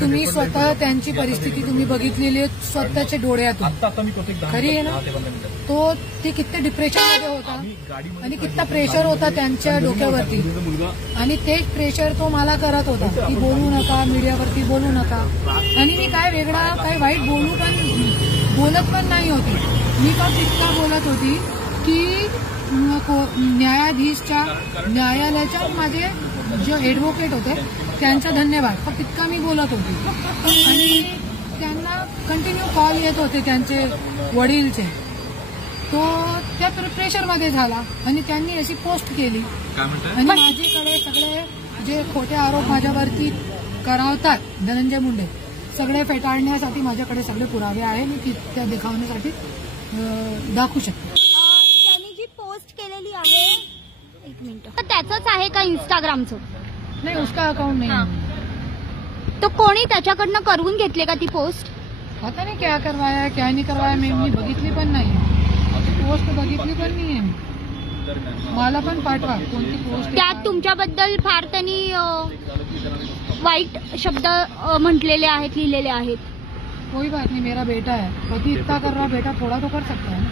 तुम्ही स्वतः त्यांची परिस्थिती तुम्ही बघितलेली आहे स्वतःच्या डोळ्यातून, खरी आहे ना? तो ते किती डिप्रेशनमध्ये होता आणि किती प्रेशर होता त्यांच्या डोक्यावरती, आणि तेच प्रेशर तो मला करत होता की बोलू नका, मीडियावरती बोलू नका. आणि मी काय वेगळा काय वाईट बोलत पण नाही होती. मी फक्त इतका बोलत होती की न्यायालयाच्या माझे जे ऍडव्होकेट होते त्यांचा धन्यवाद, फक्त इतका मी बोलत होती. आणि त्यांना कंटिन्यू कॉल येत होते त्यांचे वडीलचे, तो त्या प्रेशरमध्ये झाला आणि त्यांनी अशी पोस्ट केली. आणि माझ्याकडे सगळे जे खोटे आरोप माझ्यावरती करावतात धनंजय मुंडे, सगळे फेटाळण्यासाठी माझ्याकडे सगळे पुरावे आहे. मी त्या दिखावण्यासाठी दाखवू शकते. त्यांनी जी पोस्ट केलेली आहे, एक मिनिट, त्याचंच आहे का इंस्टाग्रामचं? नाही, उसका अकाउंट नाही. तो कोणी त्याच्याकडनं करून घेतले का ती पोस्ट? पता नाही क्या करवाया क्या नाही करवाया, मी बघितली पण नाही, पोस्ट बघितली पण नाही आहे. मला पण पाठवा कोणती पोस्ट. त्यात तुमच्याबद्दल फार त्यांनी वाईट शब्द म्हटलेले आहेत, लिहिलेले आहेत. कोई बात नहीं, मेरा बेटा है, पति इतना कर रहा, बेटा थोड़ा तो कर सकता है ना.